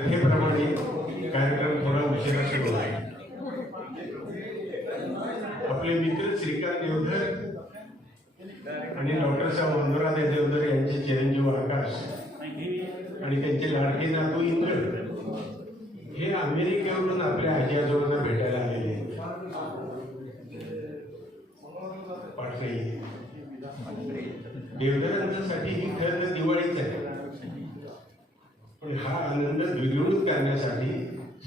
तारखेप्रमाणे कार्यक्रम थोडा उशिरा सुरू आहे. आपले मित्र श्रीकांत देवधर आणि डॉक्टर साहेब अनुराधा देवधर यांचे चिरंजीव आकाश आणि त्यांचे लाडके नातू इंद्र हे अमेरिकेवरून आपल्या आजी आजोबांना भेटायला आलेले आहेत. पाटणे देवधरांच्यासाठी ही खरं दिवाळीच आहे, पण हा आनंद द्विगुणित करण्यासाठी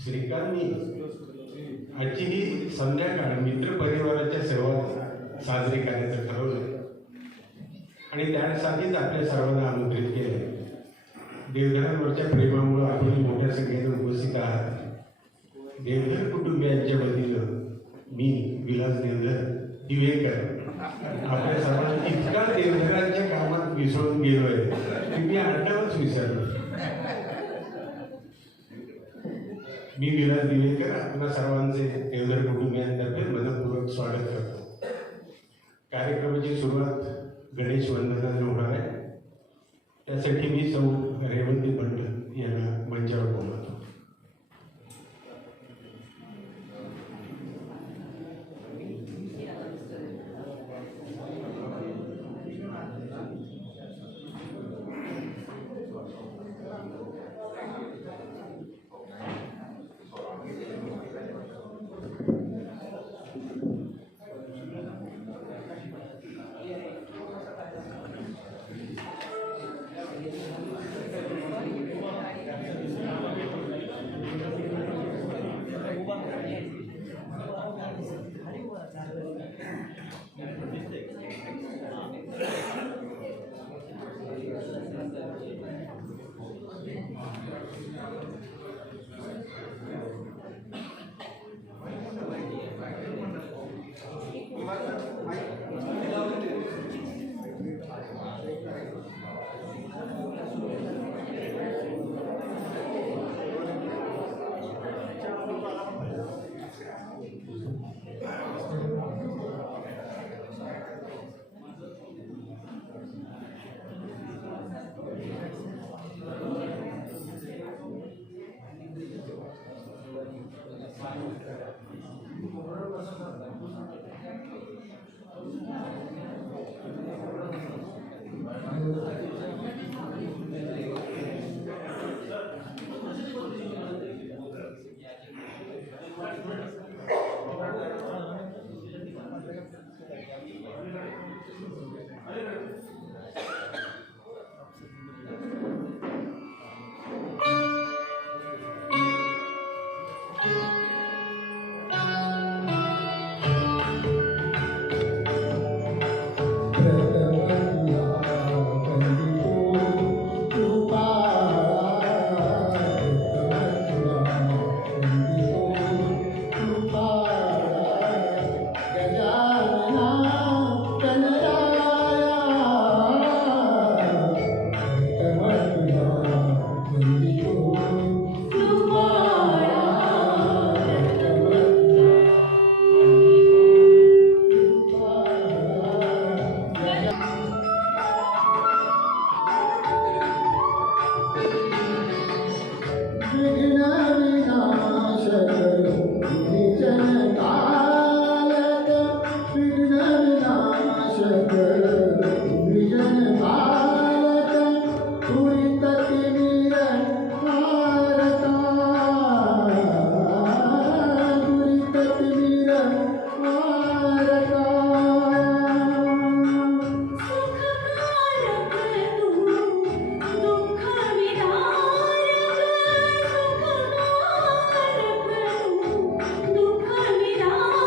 श्रीकांतनी आजची ही संध्याकाळ मित्र परिवाराच्या सेवा साजरी करायचं ठरवलं आणि त्यासाठीच आपल्या सर्वांना आमंत्रित केलं. देवधरांवरच्या प्रेमामुळे आपण मोठ्या संख्येने उपस्थित आहात. देवधर कुटुंबियांच्या वतीनं मी विलास देवधर दिवेकर आपल्या सर्वांना इतका देवधरांच्या कामात मिसळून गेलोय की मी आडनावच विसरलो. मी विलास दिवेकर आपल्या सर्वांचे देवधर कुटुंबियांतर्फे मनपूर्वक स्वागत करतो. कार्यक्रमाची सुरुवात गणेश वंदनाने होणार आहे. त्यासाठी मी सौ रेवंती पंडित यांना मंचावर बोलवतो. दुःख विदारक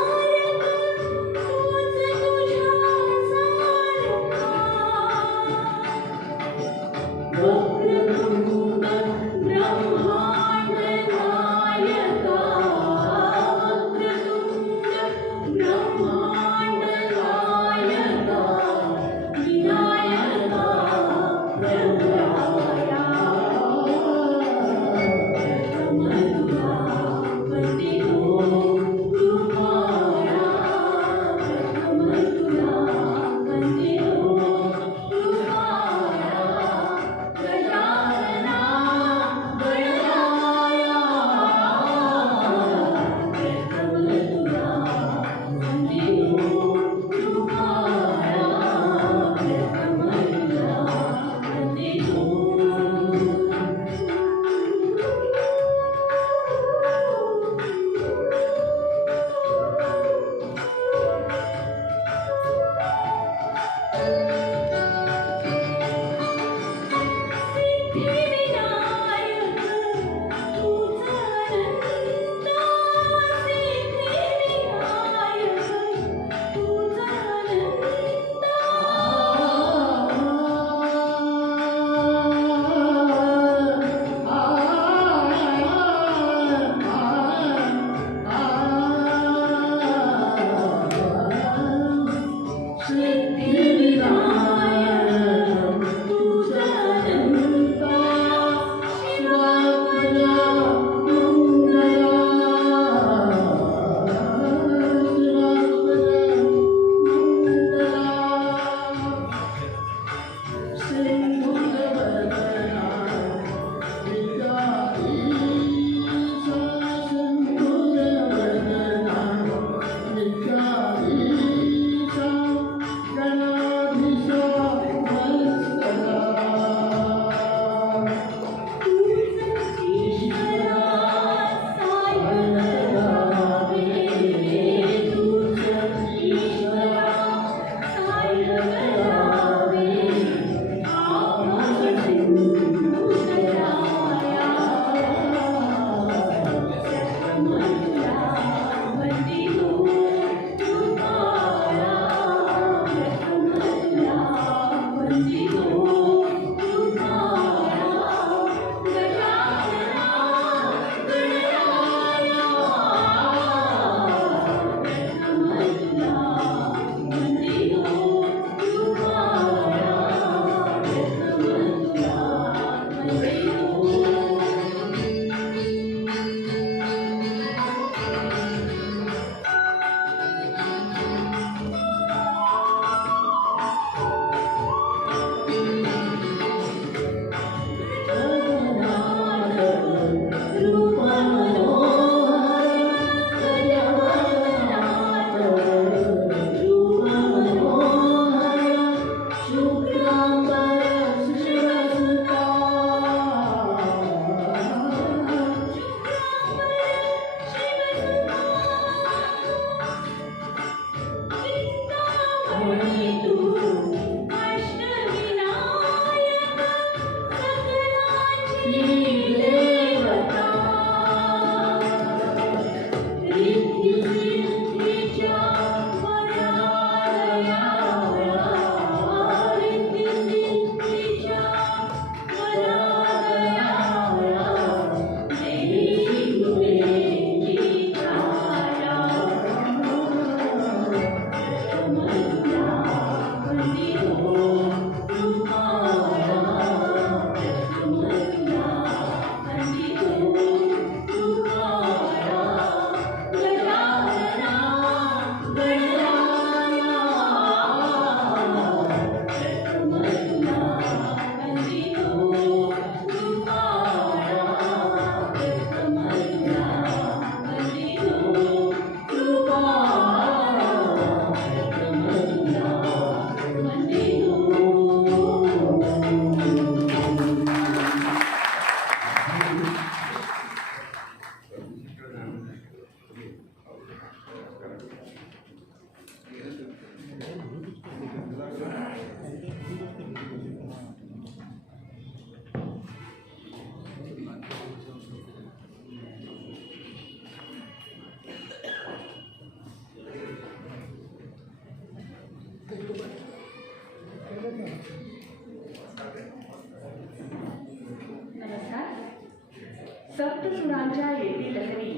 सप्तसुरांच्या येती लहरी,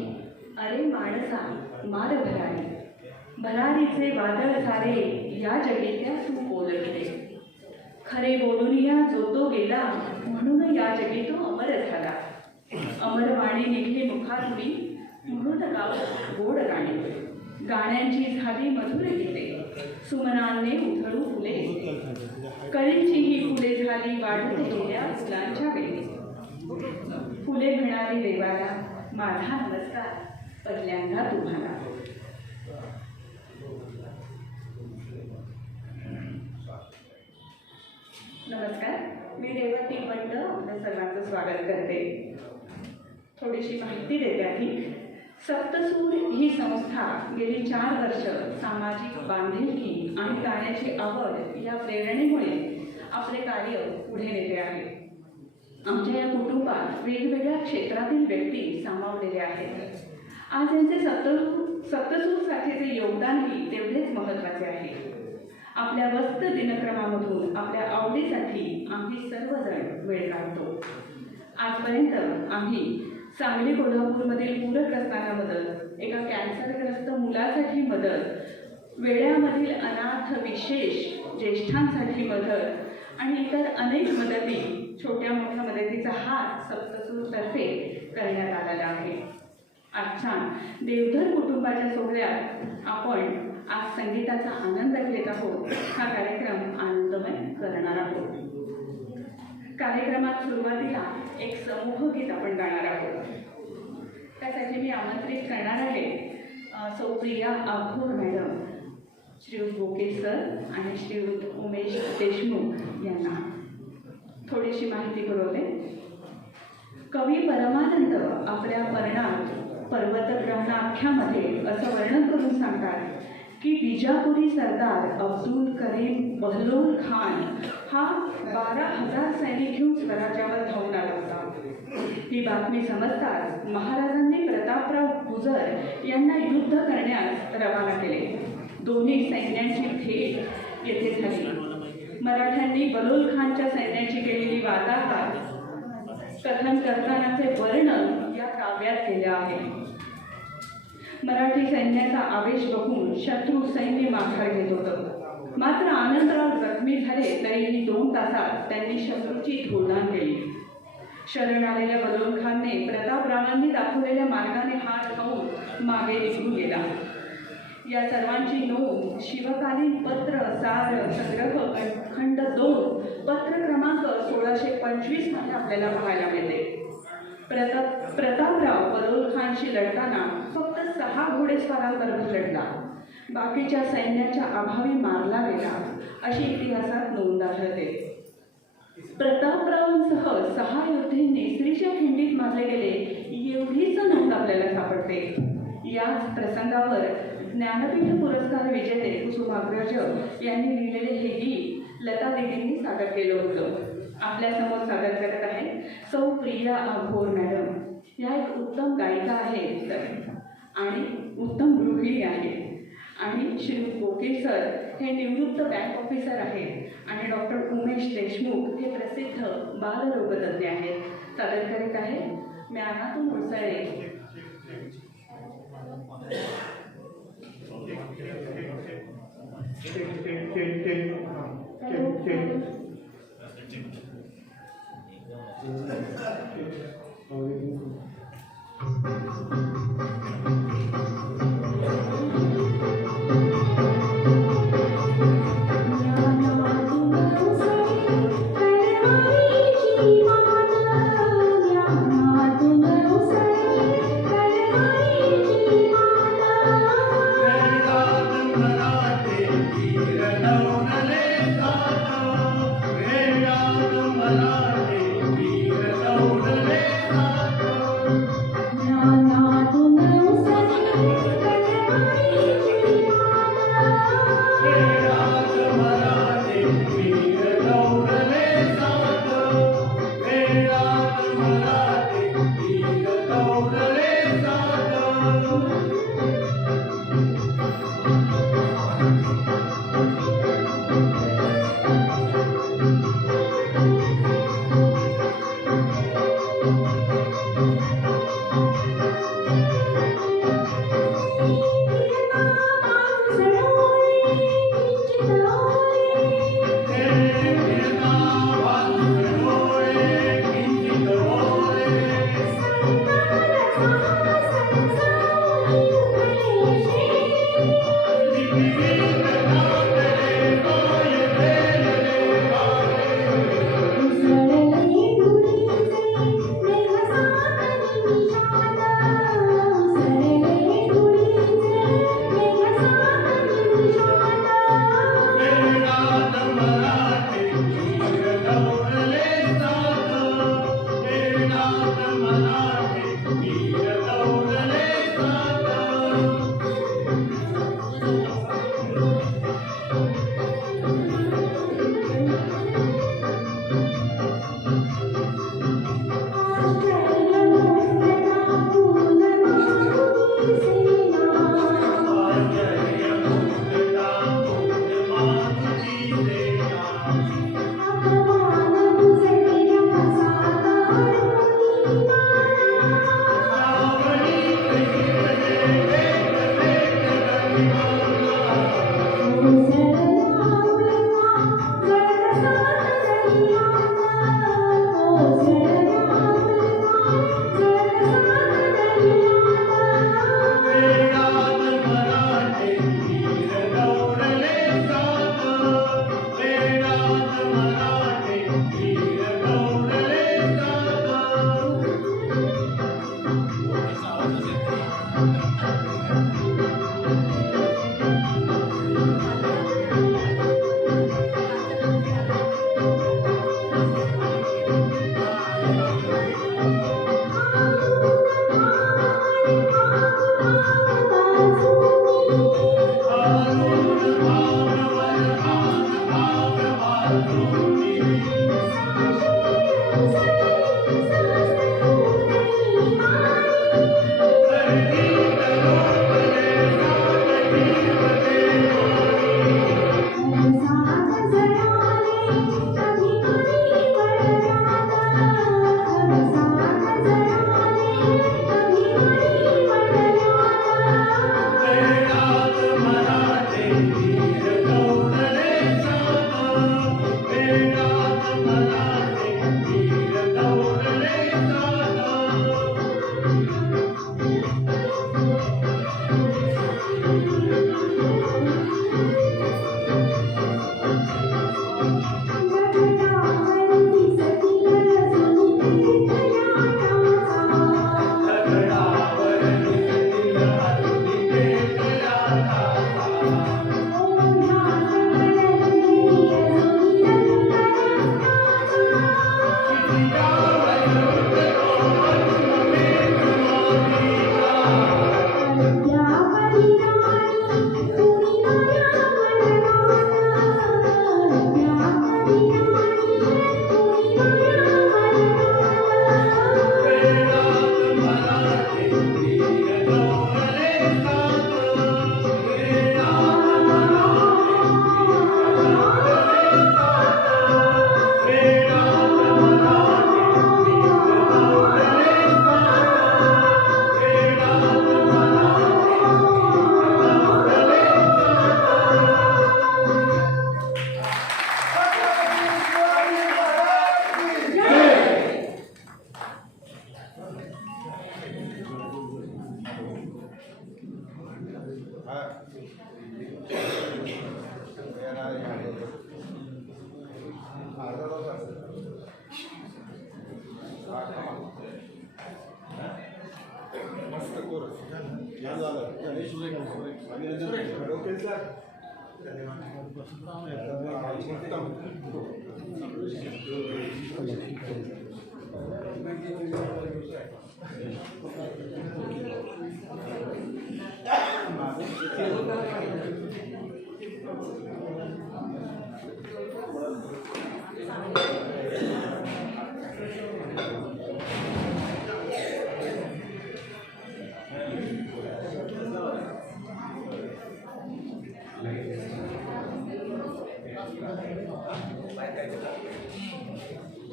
अरे माणसा मार भरारी. भरारीचे वादळ सारे या जगीत्या तू बोलविले. खरे बोलुनिया जो तो गेला, म्हणून या जगी तो अमर झाला. अमरवाणी निघली मुखातुनी, म्हणून गाव गोड गाणी. गाण्यांची झाली मधुर गीते, सुमनांनी उधळू फुले. कळीची ही फुले झाली वाढत गेल्या फुलांच्या वेळी. फुले म्हणाली देवाला, माझा नमस्कार पहिल्यांदा तुम्हाला. नमस्कार, मी रेवती बंड आपल्या सर्वांचं स्वागत करते. थोडीशी माहिती देते आधी. सप्तसूर ही संस्था गेली 4 वर्ष सामाजिक बांधिलकी आणि गाण्याची आवड या प्रेरणेमुळे आपले कार्य पुढे नेते आहे. आमच्या या कुटुंबात वेगवेगळ्या क्षेत्रातील व्यक्ती सामावलेल्या आहेत. आज यांचे सप्तसूरसाठीचे योगदानही तेवढेच महत्त्वाचे आहे. आपल्या व्यस्त दिनक्रमामधून आपल्या आवडीसाठी आम्ही सर्वजण वेळ काढतो. आजपर्यंत आम्ही सांगली कोल्हापूरमधील पूरग्रस्तांना मदत, एका कॅन्सरग्रस्त मुलासाठी मदत, वेड्यामधील अनाथ विशेष ज्येष्ठांसाठी मदत आणि इतर अनेक मदती, छोट्या मोठ्या मदतीचा हात सप्तसूरतर्फे करण्यात आलेला आहे. आजच्या देवधर कुटुंबाच्या सोहळ्यात आपण आज संगीताचा आनंद घेत आहोत. हा कार्यक्रम आनंदमय करणार आहोत. कार्यक्रमात सुरुवातीला एक समूह गीत आपण गाणार आहोत. त्यासाठी मी आमंत्रित करणार आहे सौ प्रिया आघोर मॅडम, श्रीयुत बोके सर आणि श्रीयुत उमेश देशमुख यांना. थोडीशी माहिती पुरवते. कवी परमानंद आपल्या पर्वतग्रहणाख्यामध्ये असं वर्णन करून सांगतात की बिजापुरी सरदार अब्दुल करीम बहलोल खान हा 12,000 सैनिक घेऊन स्वराज्यावर धावून आला होता. ही बातमी समजताच महाराजांनी प्रतापराव गुजर यांना युद्ध करण्यास रवाना केले. दोन्ही सैन्यांची भेट येथे झाली. मराठ्यांनी बलोल खानच्या सैन्याची केलेली वाताहत कथन करतानाचे वर्णन या काव्यात केले आहे. मराठी सैन्याचा आवेश बघून शत्रू सैन्य माघार घेत होतं. मात्र आनंदराव जखमी झाले तरीही 2 तासात त्यांनी शत्रूची धुळदाण केली. शरण आलेल्या बलोल खानने प्रतापरावांनी दाखवलेल्या मार्गाने हात खाऊन मागे निघून गेला. या सर्वांची नोंद शिवकालीन पत्र सार संग्रह खंड 2 पत्र क्रमांक 1625 मध्ये आपल्याला पाहायला मिळते. प्रतापराव बलोल खानशी लढताना फक्त 6 घोडेस्वारांबरोबर लढला. बाकीच्या सैन्याच्या अभावी मारला गेला अशी इतिहासात नोंद आढळते. प्रतापरावांसह 6 योद्धे स्त्रीच्या खिंडीत मारले गेले एवढीच नोंद आपल्याला सापडते. याच प्रसंगावर ज्ञानपीठ पुरस्कार विजेते कुसुमाग्रज यांनी लिहिलेले हे गीत लता देवींनी सादर केलं होतं. आपल्यासमोर सादर करत आहे सौ प्रिया आघोर मॅडम. ह्या एक उत्तम गायिका आहेत आणि उत्तम गृहिणी आहेत. आणि श्री बोके सर हे निवृत्त बँक ऑफिसर आहेत आणि डॉक्टर उमेश देशमुख हे प्रसिद्ध बालरोगतज्ञ आहेत. सादर करीत आहे म्यानातून उसळले. Thank you.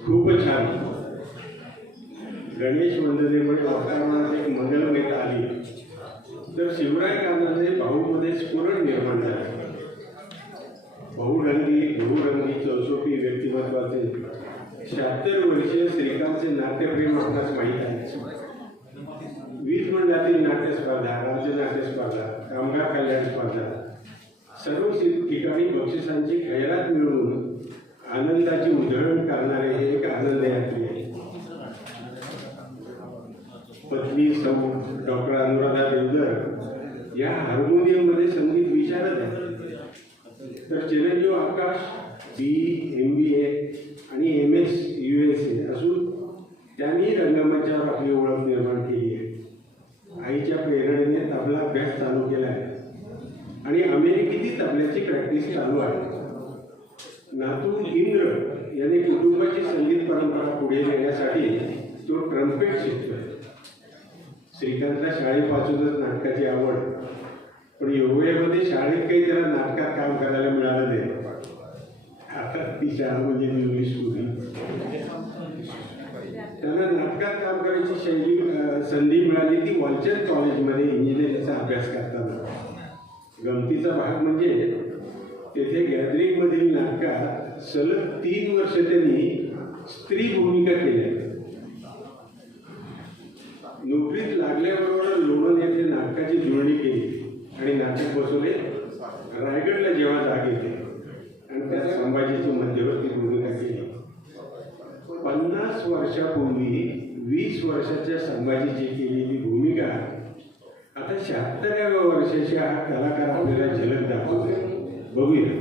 खूपच छान. गणेश वंदनेमुळे वातावरणात एक मंगलमयता आली. तर शिवराय कारणाने भाऊमध्ये स्फुरण निर्माण झाले. बहुरंगी बहुरंगी चौसोपी व्यक्तिमत्वाचे 76 वर्षीय श्रीकांतचे नाट्यप्रेम आपणास माहीत आहे. 20 मंडळातील नाट्यस्पर्धा, राज्य नाट्यस्पर्धा, कामगार कल्याण स्पर्धा, सर्व ठिकाणी बक्षिसांची खैरात मिळवून आनंदाची उधळण करणारे हे एक आनंदयात्री आहे. पत्नी सौ डॉक्टर अनुराधा देवधर या हार्मोनियममध्ये संगीत विशारद आहे. तर चिरंजीव आकाश BA, MBA आणि MS USA असून त्यांनी रंगमंचावर आपली ओळख निर्माण केली आहे. आईच्या प्रेरणेने तबला अभ्यास चालू केला आहे आणि अमेरिकेतही तबल्याची प्रॅक्टिस चालू आहे. नातू इंद्र याने कुटुंबाची संगीत परंपरा पुढे नेण्यासाठी तो ट्रम्पेट शिकतोय. श्रीकांतला शाळेपासूनच नाटकाची आवड, पण योगामध्ये शाळेत काही त्याला नाटकात काम करायला मिळालं नाही. आता ती शाळा म्हणजे इंग्लिश स्कूल. त्याला नाटकात काम करायची संधी मिळाली ती वॉलचंद कॉलेजमध्ये इंजिनिअरिंगचा अभ्यास करताना. गमतीचा भाग म्हणजे तेथे गॅदरिंगमधील नाटकात सलग 3 वर्ष त्यांनी स्त्री भूमिका केल्या. नोकरीत लागल्याबरोबर लोणंद येथे नाटकाची जुळणी केली आणि नाटक बसवले. रायगडला जेव्हा जाग येते आणि त्यात संभाजीची मध्यवर्ती भूमिका केली. 50 वर्षापूर्वी 20 वर्षाच्या संभाजीची केलेली भूमिका आता 76व्या वर्षाची हा कलाकार आपल्याला झलक दाखवतो. बघूया.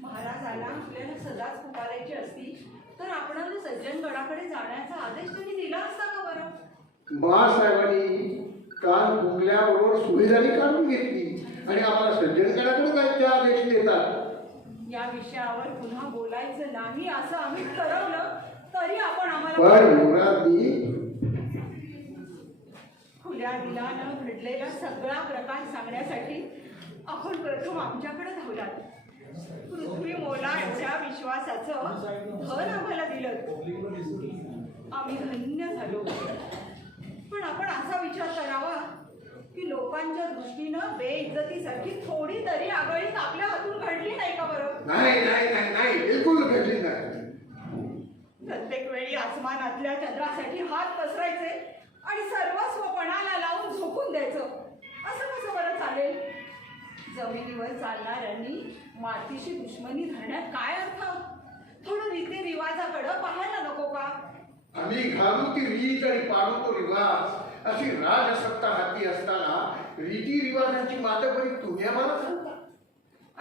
महाराजांना आपल्याला सदाच पुकारायची असती तर आपणाला सज्जनगडाकडे जाण्याचा आदेश त्यांनी दिला असता का बरं? बाळासाहेबांनी काल फुकल्याबरोबर सुविधानी काढून घेतली आणि आम्हाला सज्जनगडाकडे जायचा आदेश देतात. या विषयावर पुन्हा बोलायचं नाही असं आम्ही ठरवलं तरी आपण आम्हाला पण युवराजनी खुल्या दिलानं घडलेला सगळा प्रकार सांगण्यासाठी आपण प्रथम आमच्याकडे धावलात. पृथ्वी मोला एवढ्या विश्वासाचं धन आम्हाला दिलं. आम्ही धन्य झालो. पण आपण असा विचार करावा की लोकांच्या दृष्टीनं बेइज्जतीसारखी थोडी तरी आगळीक आपल्या हातून घडली नाही का बरं? नाही नाही नाही नाही बिलकुल घडली नाही. प्रत्येक वेळी आसमानातल्या चंद्रासाठी हात पसरायचे आणि सर्वस्व पणाला लावून झोकून द्यायचं असं कसं बरं चालेल? जमिनीवर चालणाऱ्यांनी मातीशी दुश्मनी धरण्यात काय अर्थ? थोडं रीतिरिवाजाकडं पाहायला नको का? आम्ही घालू ती रीत आणि पाडू तो रिवाज अशी राजसत्ता हाती असताना रीतिरिवाजांची मातबरी तुम्ही आम्हाला सांगता?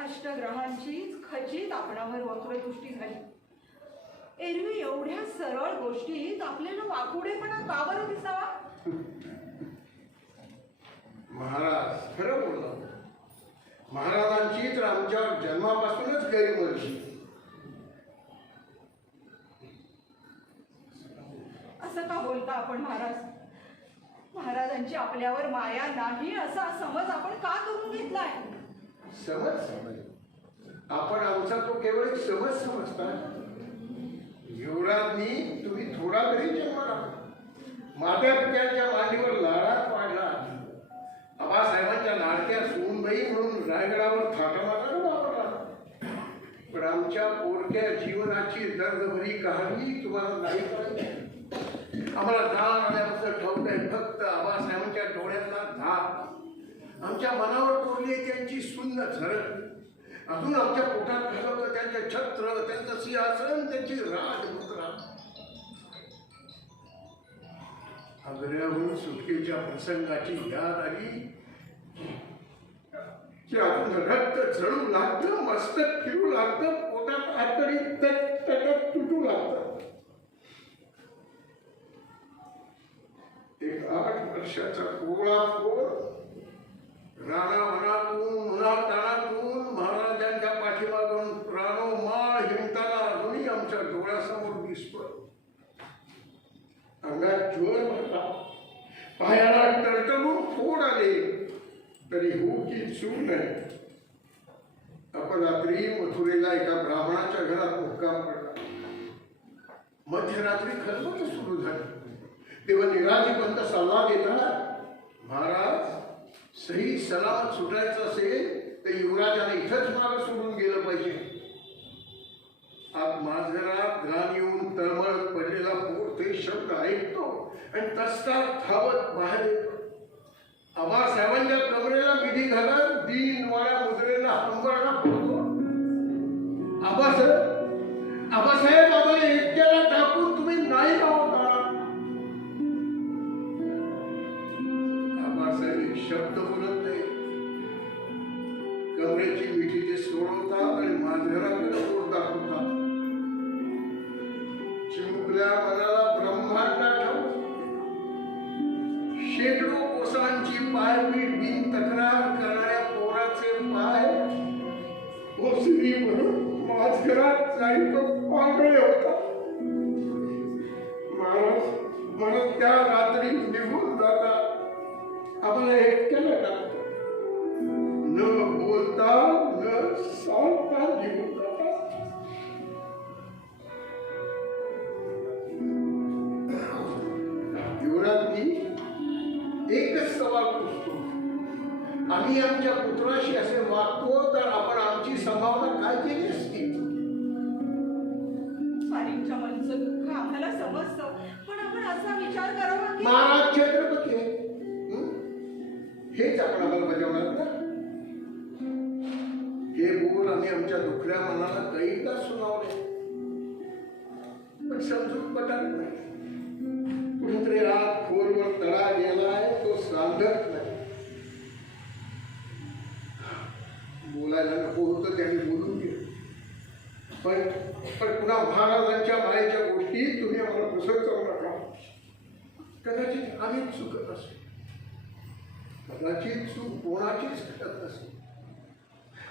अष्टग्रहांची खचित आपणावर वक्रदृष्टी झाली. एरवी एवढ्या सरळ गोष्टीत आपल्याला वाकुडेपणा का बरं दिसावा? महाराज खरं बोलला. महाराजांची तर आमच्यावर जन्मापासूनच गैरमर्जी. असं का बोलता आपण महाराज? महाराजांची आपल्यावर माया नाही असा समज आपण का करून घेतलाय? समज आपण आमचा तो केवळ एक समज समजता. युवराजनी तुम्ही थोडा तरी जन्माला मात्या पित्यांच्या मांडीवर लाडात वाढला. आबासाहेबांच्या लाडक्या सूनबाई म्हणून रायगडावर थाटामाटा वापरला. पण आमच्या पोरक्या जीवनाची दर्दभरी कहाणी तुम्हाला नाही करायची. आम्हाला जाण आल्यापासून ठेवतंय फक्त आबासाहेबांच्या डोळ्यातला हात आमच्या मनावर कोरली आहे त्यांची सुंदर झरक, अजून आमच्या पोटात घालवतं त्यांचं छत्र, त्यांचं सिंहासन, त्यांची राजमुद्रा. आग्र्याहून सुटकेच्या प्रसंगाची याद आली की अजून रक्त चढू लागतं, मस्तक फिरू लागतं, पोटात आतडी तटत तुटू लागतं. एक 8 वर्षाचा कोवळा पोर रानावनातून उन्हातानातून महाराजांच्या पाठीमागून प्राणोमाळ हिंडताना अजूनही आमच्या डोळ्यासमोर दिसतो. अंगात ज्वर भरला, पायाला टळटळून फोड आले, तरी हो की चूक नाही. अपरात्री मथुरेला एका ब्राह्मणाच्या घरात मुक्काम पडला. मध्यरात्री खलबत सुरू झाली. तेव्हा निराजीपंत सल्ला देतात, महाराज सही सलामत सुटायचं असेल तर युवराजाने इथंच मागं सोडून गेलं पाहिजे. आत माझघरात घाण येऊन तळमळत पडलेला पोर ते शब्द ऐकतो आणि तसा धावत बाहेर येतो. आबासाहेबांच्या कमरेला मिठी घालत दीन वाळ्या मुद्रेला हंबरडा पडतो. आबासाहेब आम्हाला एकट्याला टाकून तुम्ही नाही राहता. आबासाहेब एक शब्द बोलत नाही. कमरेची मिठी ते सोडवतात आणि माझघराकडे पोट दाखवतात. चिमुकल्या मनाला ब्रह्मांड आठवत. शेकडो कोसांची पायपीट बिन तक्रार करणाऱ्या पोराचे पाय ओसरी म्हणून माझघरात जाईल तो पांगळे होता. महाराज त्या रात्री निघून जातात. आम्हाला एकट्याला टाकतात. न बोलता न सांगता निघून जातात. युवराजनी एकच सवाल पुसतो, आम्ही आमच्या पुत्राशी असे वागतो तर आपण आमची संभावना काय केली असती? स्वारींच्या मनचं दुःख आम्हाला समजतं, पण आपण असा विचार करावा की महाराज छत्रपती आहे. हेच आपण आम्हाला बजावणार ना? हे बोल आम्ही आमच्या दुखऱ्या मनाला कैकदा सुनावले, पण समजून पटत नाही. कुठेतरी रात खोलवर तडा गेलाय, तो सांगत नाही. बोलायला नको होतं त्याने बोलून गेलं. पण पुन्हा महाराजांच्या मायेच्या गोष्टी तुम्ही आम्हाला पुसत जाऊ नका. कदाचित आम्हीच चुकत असू, कदाचित चूक कोणाचीच घडत नसेल.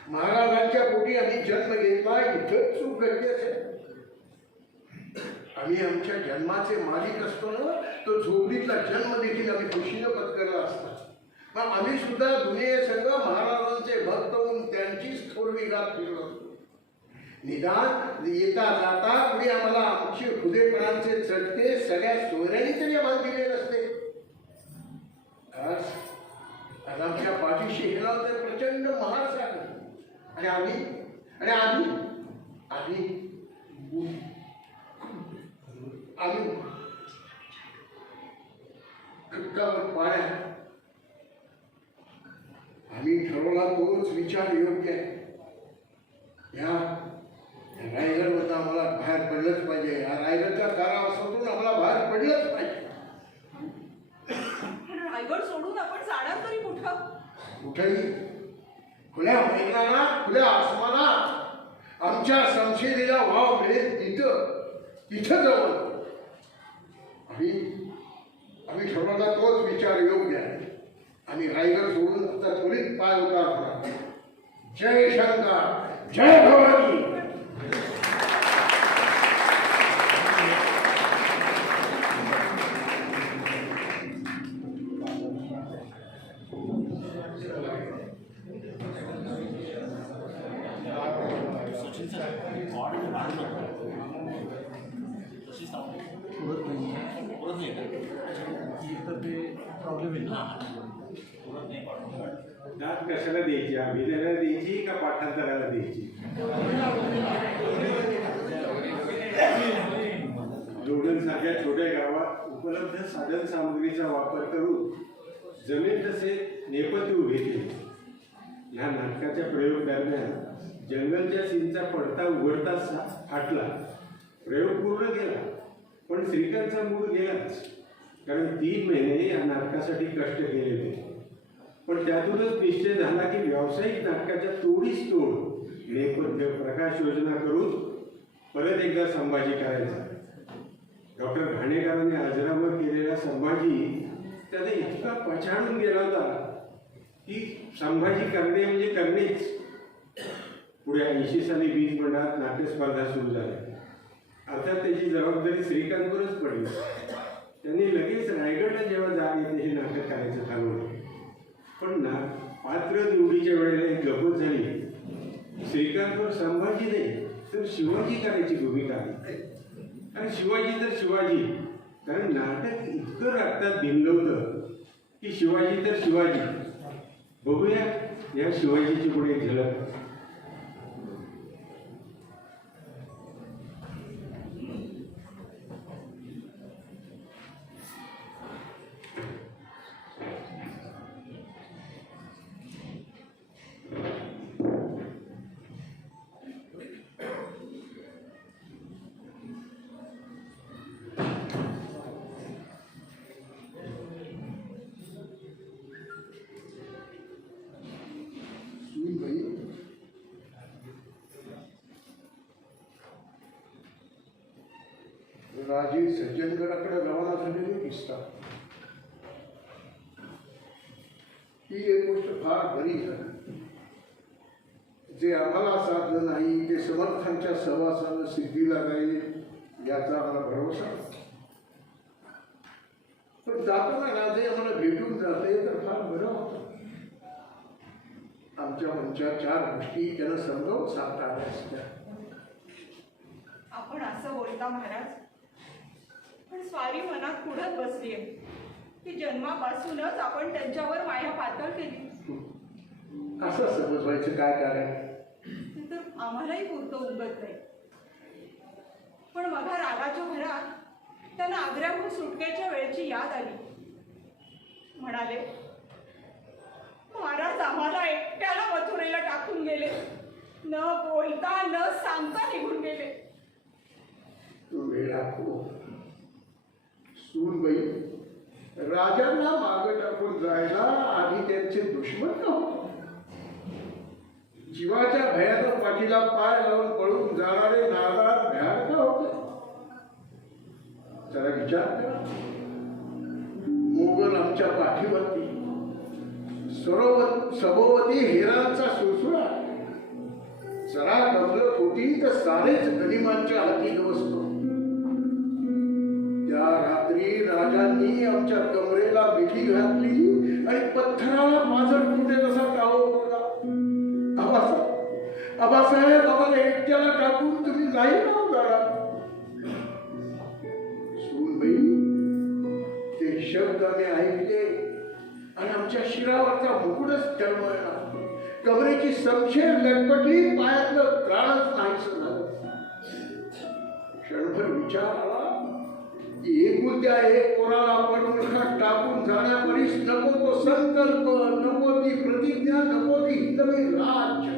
महाराजांच्या पोटी आम्ही जन्म घेतला, इथंच चूक घडली असेल. आम्ही आमच्या जन्माचे मालिक असतो ना, तो झोपडीतला जन्म देखील आम्ही खुशीनं पत्करला असता. मग आम्ही सुद्धा दुनियेसंग महाराजांचे भक्त होऊन त्यांचीच थोरवी गात फिरलो असतो. निदान येता जाता पुढे आम्हाला आमचे हृदयपणांचे चटके सगळ्या सोयऱ्यांनी तरी आम्हाला दिले नसते. आज आमच्या पाठीशी हेला होते प्रचंड महासागर, आणि आम्ही खडकावर पाड्या. आम्ही ठरवला तोच विचार योग्य आहे. या रायगडवर आम्हाला बाहेर पडलंच पाहिजे. या रायगडच्या कारावासातून आम्हाला बाहेर पडलंच पाहिजे. रायगड सोडून आपण जाणार तरी कुठं? कुठेही, खुल्या मैदानात, खुल्या आसमानात आमच्या संशयीला वाव मिळेल तिथं जाऊन आम्ही ठरवला तोच विचार योग्य आहे. आम्ही रायगड सोडून आता त्वरित पाय उतार होणार. जय शंकर, जय भवानी. दात कशाला द्यायची? अभिनयाला द्यायची का पाठांतराला द्यायची? जोडणसारख्या छोट्या गावात उपलब्ध साधन सामग्रीचा वापर करून जमेल तसे उभे केले. ह्या नाटकाच्या प्रयोग दरम्यान जंगलच्या सीनचा पडता उघडताच फाटला. प्रयोग पूर्ण केला, पण श्रीकांतचा मूड गेलाच. कारण 3 महिने या नाटकासाठी कष्ट केले होते. पण त्यातूनच निश्चय झाला की व्यावसायिक नाटकाच्या तोडीस तोड नेपथ्य प्रकाश योजना करून परत एकदा संभाजी करायचा. डॉक्टर घाणेकरांनी अजरामर केलेला संभाजी त्याने इतका पछाडून गेला होता की संभाजी करणे म्हणजे करणेच. पुढे 80 साली वीज मंडळात नाट्यस्पर्धा सुरू झाल्या. अर्थात त्याची जबाबदारी श्रीकांतवरच पडली. त्यांनी लगेच रायगडला जेव्हा जाग येते हे नाटक करायचं ठरवलं. पण पात्र निवडीच्या वेळेला एक गफलत झाली. श्रीकांतवर संभाजी नाही तर शिवाजी करायची भूमिका आली. आणि शिवाजी तर शिवाजी, कारण नाटक इतकं रक्तात भिनलं होतं की शिवाजी तर शिवाजी. बघूया या शिवाजीची पुढे झलक. राजे सज्जनगडाकडे रवाना झालेले दिसतात. ही एक गोष्ट फार बरी झाली. जे आम्हाला साधलं नाही ते समर्थांच्या सहवासानं सिद्धीला जाईल याचा आम्हाला भरोसा. पण जाताना राजे आम्हाला भेटून जाते तर फार बरं होतं. आमच्या मंच्या 4 गोष्टी त्यानं समजावून सांगता आल्या असत्या. आपण असं बोलता महाराज, पण स्वारी मनात कुढत बसलीये की जन्मापासूनच आपण त्यांच्यावर माया पातळ केली. असं समजवायचं काय कारण? ते तर आम्हालाही पुरतं उगत नाही. पण मघा रागाच्या भरात त्यांना आग्र्याहून सुटकेच्या वेळेची याद आली. म्हणाले, महाराज आम्हाला एकट्याला मथुरेला टाकून गेले. न बोलता न सांगता निघून गेले. तू वेळा हो सूनबाई, राजांना मागे टाकून जायला आधी त्यांचे दुश्मन नव्हते. जीवाच्या भयानं पाठीला पाय लावून पळून जाणारे नादार भ्याड होते. जरा विचार करा. मोगल आमच्या पाठीवरती, सभोवती हेरांचा सुळसुळा. जरा गमलत होती तर सारेच गनिमांच्या हाती बसतो. त्या रात्री राजांनी आमच्या कमरेला मिठी घातली आणि पत्थराला पाझर फुटे तसा कावो बघा. आबासाहेब आम्हाला एकट्याला टाकून तुम्ही नाही ना जाणार. सूनबाई, ते शब्द आम्ही ऐकले आणि आमच्या शिरावरचा मुकुटच टळमळला. कमरेची समशेर लटपटली, पायातलं त्राणच नाहीसं झालं. क्षणभर विचार आला की एकुलत्या एक पोराला पडमुखात टाकून जाण्यापरीस नको तो संकल्प, नको ती प्रतिज्ञा, नको ती हितवी राज्य.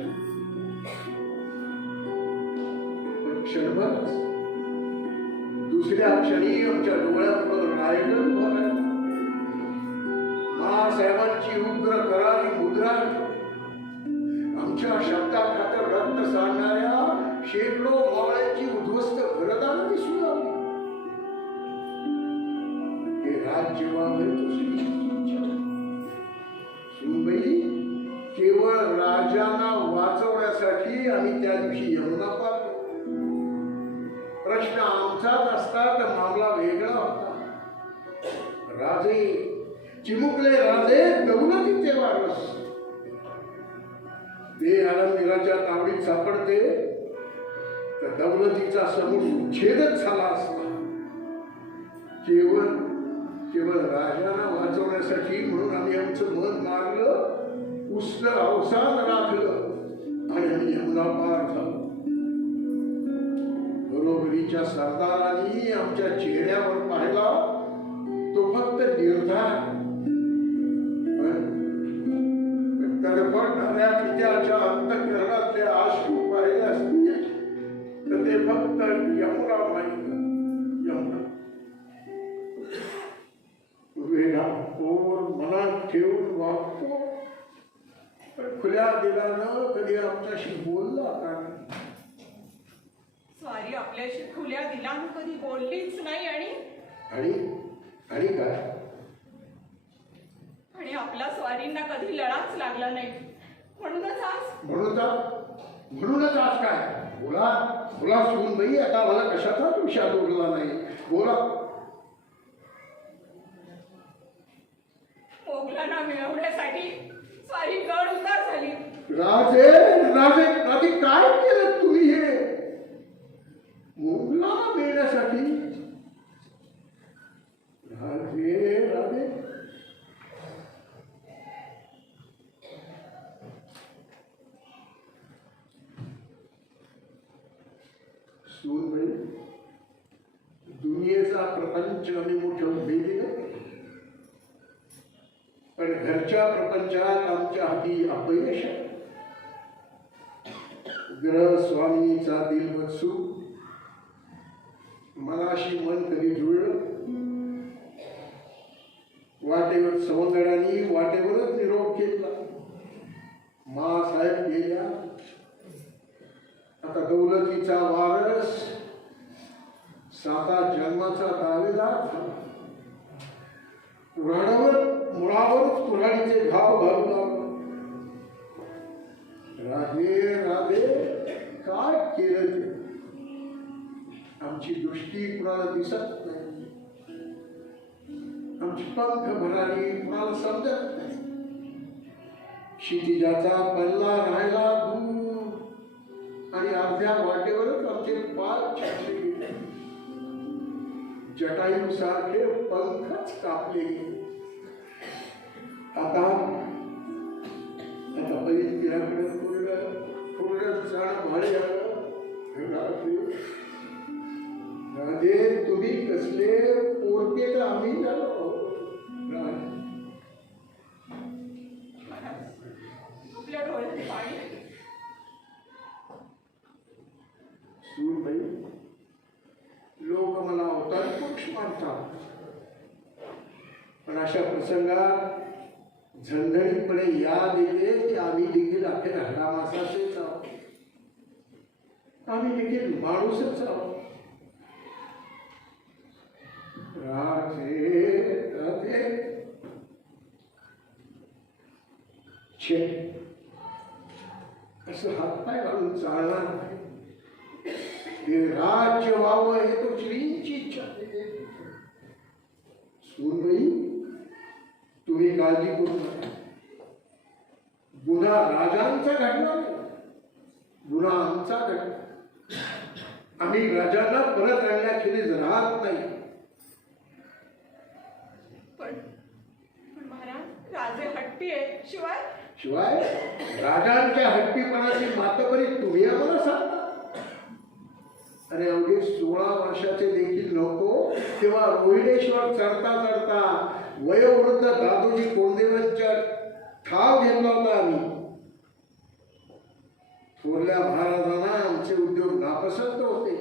क्षणभर दुसऱ्या क्षणी आमच्या डोळ्यापुढं रायगड उभा राहिला. महासाहेबांची उग्र करारी मुद्रा, आमच्या शब्दाखातर रक्त सांडणाऱ्या शेकडो मावळ्यांची उद्ध्वस्त घरदारं दिसू लागली. हे राज्य सुनबाई, केवळ राजांना वाचवण्यासाठी आम्ही त्या दिवशी यमुना पार केली. प्रश्न आमचाच असता तर मामला वेगळा होता. राजे चिमुकले, राजे दौलतीचे वारस. ते आलमगीराच्या तावडीत सापडते तर दौलतीचा समूळ उच्छेदच झाला असता. केवळ राजांना वाचवण्यासाठी म्हणून आम्ही आमचं मन मारलं, उष्ण अवसान राखलं आणि आम्ही यमुना पार झालो. बरोबरीच्या सरदारांनी आमच्या चेहऱ्यावर पाहिला तो फक्त निर्धार, धडपडणाऱ्या पित्याच्या अंतःकरणातले अश्रू पाहिले असतील तर ते फक्त यमुना माहित. यमुना वेडा ओर मनात ठेवून वागतो, पण खुल्या दिलानं कधी आमच्याशी बोलला का? स्वारी आपल्याशी खुल्या दिलानं कधी बोललीच नाही. आणि आणि काय? आणि आपला स्वारींना कधी लढाच लागला नाही. म्हणूनच आज काय? बोला बोला सुनबाई, आता मला कशाचाच विषय जोडला नाही. बोला. मोगलांना मिळवण्यासाठी स्वारी गड उतार झाली. राजे राजे राजे काय केलं तुम्ही हे? मोगलांना मिळण्यासाठी? राजे राजे सूनबाई, दुनियेचा प्रपंच आम्ही मोठं भेदिलं, पण घरच्या प्रपंचात आमच्या हाती अपयश. ग्रहस्वामीचा दिलबत्सू मनाशी मन कधी जुळलं. वाटेवर सवंगडांनी वाटेवरच निरोप घेतला. मासाहेब गेल्या, आता दौलतीचा वारस 7 जन्माचा दावेदार झाला. मुळावरच कुऱ्हाडीचे घाव घालू लागला. राधे राधे काय केलं ते? आमची दृष्टी कुणाला दिसत नाही, आमची पंख भरारी कुणाला समजत नाही. क्षितिजाचा पल्ला राहिला दूर आणि अर्ध्या वाटेवरच आमचे पाय छाटले गेले. जटायू सारखे पंखच कापले गेले. आता परिस्थितीकडे पूर्ण जाणं भाडे राधे, तुम्ही कसले पोरके तर आम्ही झालो. आपल्या डोळ्यात पाणी. सूरबाई, लोक मला अवतार पुरुष मानतात, पण अशा प्रसंगात झणझणीतपणे याद येते की आम्ही देखील अखेर हरामासाचेच आहोत. आम्ही देखील माणूसच आहोत. राधे राधे छे, असं हातपाय घालून चालणार नाही. हे राज्य व्हावं हे तो श्रींची इच्छा. सूनबाई, तुम्ही काळजी करू नका. गुन्हा राजांचा घडला, गुन्हा आमचा घडला. आम्ही राजांना परत आणण्याखेरीज राहत नाही. पण महाराज, राजे हट्टी आहे. शिवाय राजांच्या हट्टीपणाची मातबरी तुम्ही आम्हाला सांगता. अरे अवघे 16 वर्षाचे देखील नको तेव्हा रोहिणेश्वर चढता चढता वयोवृद्ध दादोजी कोंडेवांच्या ठाव घेतला होता आम्ही. थोरल्या महाराजांना आमचे उद्योग नापसंत होते,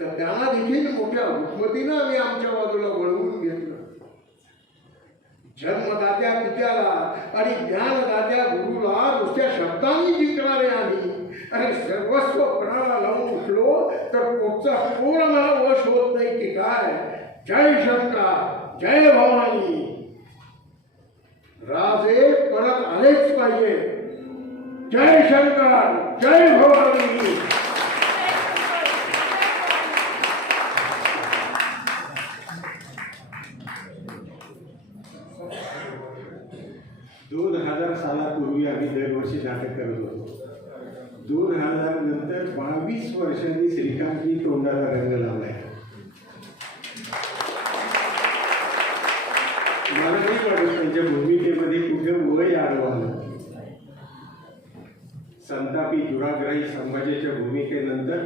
तर त्यांना देखील मोठ्या हुकमतीनं आम्ही आमच्या बाजूला वळवून घेतलं. जन्मदात्या पित्याला आणि ज्ञानदात्या गुरुला नुसत्या शब्दांनी जिंकणारे आम्ही. अरे सर्वस्व प्राणाला लावून उठलो तर कोणचा कोण मला वश होत नाही की काय? जय शंकर, जय भवानी. राजे परत आलेच पाहिजे. जय शंकर, जय भवानी. 2000 सालापूर्वी आम्ही दरवर्षी नाटक करत होतो. 2000 नंतर 22 वर्षांनी श्रीकांतनी तोंडाला रंग लावलाय. मला नाही वाटत त्यांच्या भूमिकेमध्ये कुठे वय आडवलं. संतापी दुराग्रही संभाजीच्या भूमिकेनंतर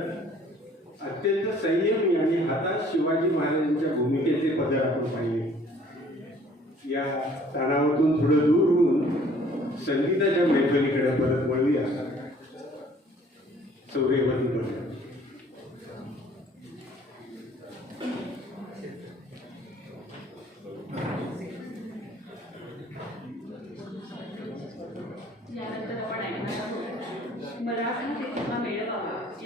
अत्यंत संयमी आणि हातात शिवाजी महाराजांच्या भूमिकेचे पदर आपण पाहिले. या तणावातून थोडं दूर होऊन संगीताच्या मैफलीकडे परत वळूया. चौरेवती करूया. यानंतर आपण ऐकणार आहोत मराठा रेखा मेळवावा